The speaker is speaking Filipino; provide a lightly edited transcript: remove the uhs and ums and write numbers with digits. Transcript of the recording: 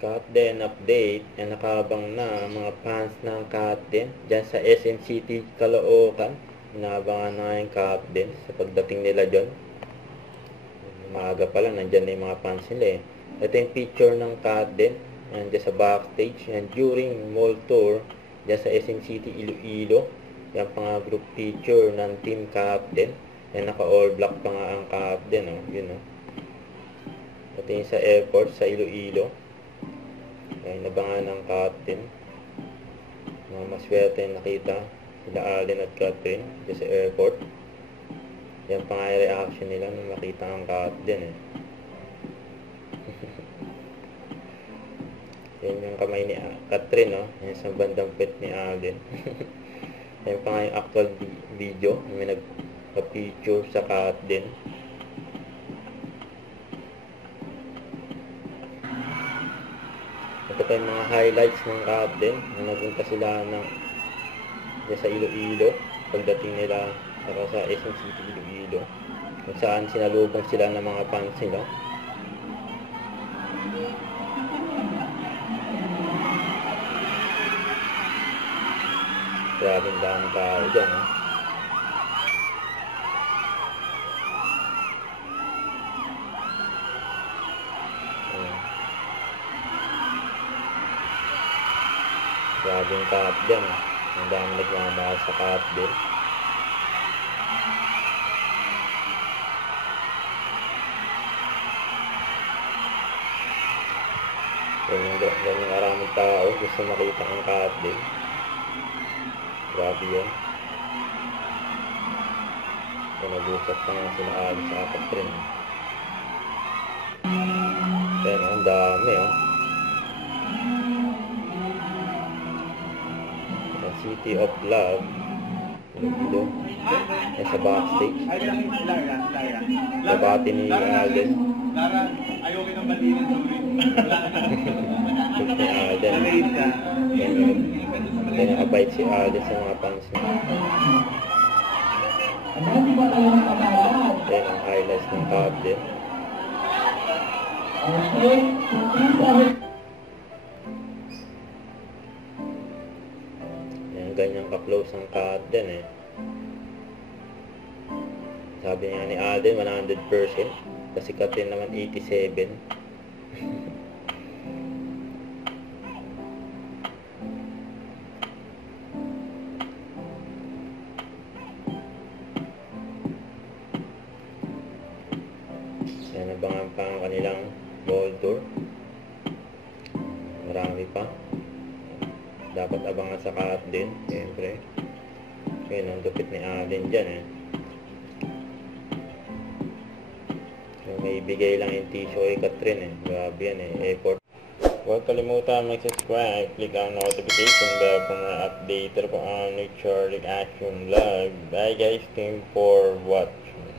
Captain update, nakabang na mga fans ng Captain dyan sa SM City, Caloocan. Inaabangan na yung Captain sa pagdating nila dyan. Maaga pa lang, nandyan na yung mga fans nila eh. Ito yung picture ng Captain, dyan sa backstage, yan during mall tour, dyan sa SM City, Iloilo. Yan pa nga group picture ng team Captain. Yan, naka all black pa nga ang Captain, oh. Yun, oh. Ito yung sa airport, sa Iloilo. Yan, nabangan ng Captain. Maswerte yung nakita sila Alden at Catherine dyan sa airport. Yan pa nga yung reaction nila nung makita ang Captain eh. Yan yung kamay ni Catherine, no? Yan sa bandang pet ni Alden. Yan pa nga yung actual video. May nagpa-picture sa Captain. Ito pa yung mga highlights ng Captain. Nagunta sila ng sa Iloilo. Pagdating nila sa SM City, Iloilo. Kung saan sinalubong sila ng mga fans nila. Grabing daming tao dyan, eh. Grabing Captain, eh. Ang dami nagmamahal sa Captain. Ganyan maraming tao gusto makita ang Captain. Grabe yan. Nag-usap pa nga sila Alice sa Catherine. Yan, ang dami, oh. City of Love. Dito. Sa backstage. Nabati ni Alden. Lara, ayaw kitang batiin, sorry. Ni Alden. Yan yung abide si Alden sa mga fans niya. Yan ang highlights ng Captain. Ganyan ka-close ang Captain eh. Sabi nga ni Alden 100%, kasi Captain naman 87%. Yan, nabangan pa ang kanilang mall tour. Marami pa. Dapat abangan sa Captain, siyempre. Yun, ang dupit ni Alden dyan eh. So, may ibigay lang yung tissue kay Catherine eh. Grabe yan eh, effort. Huwag kalimutan mag-subscribe, click ang notification bell para ma-update po ang new Charlie Action Vlog. Bye guys, thank you for watching.